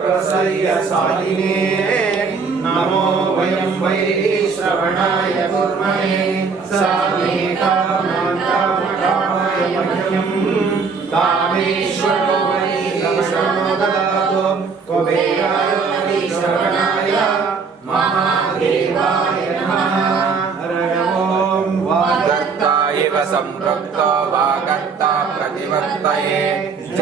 प्रसह्य साधिने नमो वयं वै श्रवणाय कुर्महे। सामे कामकामकामय मह्यं कामेश्वरो वै ददातु कुबेराय वै श्रवणाय। महादेवाय नमः। ॐ वागर्त इव सम्पृक्तो वागर्ता प्रतिवर्तये।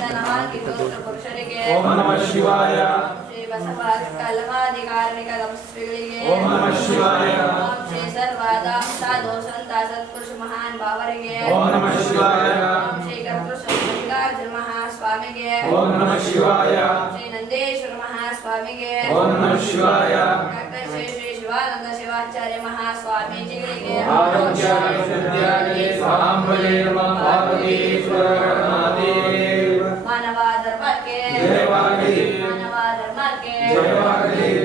ನಮಾಕಿ ಗೋತ್ರ ಪುರುಷರಿಗೆ ಓಂ ನಮಃ ಶಿವಾಯ ಶ್ರೀ ಬಸವ ಕಲಮಾದಿ ಕಾರಣಿಕ ನಮಸ್ವಿಗಳಿಗೆ ಓಂ ನಮಃ ಶಿವಾಯ ಓಂ ಶ್ರೀ ಸರ್ವಾದಾಂ ಸಾಧು ಸಂತ ಸತ್ಪುರುಷ ಮಹಾನ್ ಭಾವರಿಗೆ ಓಂ ನಮಃ ಶಿವಾಯ ಓಂ ಶ್ರೀ ಕರ್ತೃ ಮಲ್ಲಿಕಾರ್ಜುನ ಮಹಾಸ್ವಾಮಿಗೆ ಓಂ ನಮಃ ಶಿವಾಯ ಶ್ರೀ ನಂದೇಶ್ವರ ಮಹಾಸ್ವಾಮಿಗೆ ಓಂ ನಮಃ ಶಿವಾಯ ಡಾಕ್ಟರ್ ಶ್ರೀ ಶ್ರೀ ಶಿವಾನಂದ ಶಿವಾಚಾರ್ಯ ಮಹಾಸ್ವಾಮೀಜಿಗಳಿಗೆ ಆರೋಗ್ಯಾಯ ಸ್ವಾಂಬಲೇ ನಮಃ ಪಾರ್ವತೀಶ್ವರ ಮಹಾದೇವ ಮಾನವ ಧರ್ಮಕ್ಕೆ. ಮಾನವ.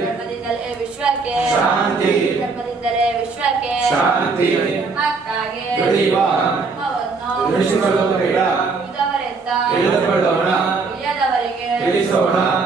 ಧರ್ಮದಿಂದಲೇ ವಿಶ್ವಕ್ಕೆ ಶಾಂತಿ. ಧರ್ಮದಿಂದಲೇ ವಿಶ್ವಕ್ಕೆ ಶಾಂತಿ. ಹಕ್ಕಾಗೆ ದುಡಿಯುವ. ಧರ್ಮವನ್ನು ಉಳಿಸಿಕೊಳ್ಳುವ ಬೇಡ. ಇದ್ದವರೆಂದ ತಿಳಿದುಕೊಳ್ಳೋಣ. ತಿಳಿಸೋಣ.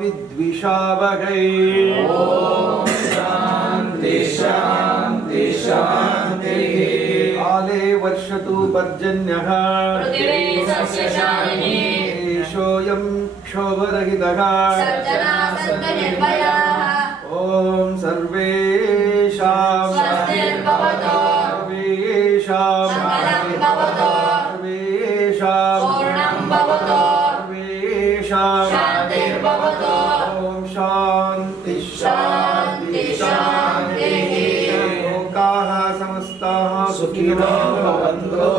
विद्विषावहै शान्ति शान्ति शान्तिः। काले वर्षतु पर्जन्यः। एषोऽयं क्षोभरहितः। ॐ सर्वेषां ॐ शान्ति शान्ति शान्तिः। लोकाः समस्ताः सुखिनो भवन्तु।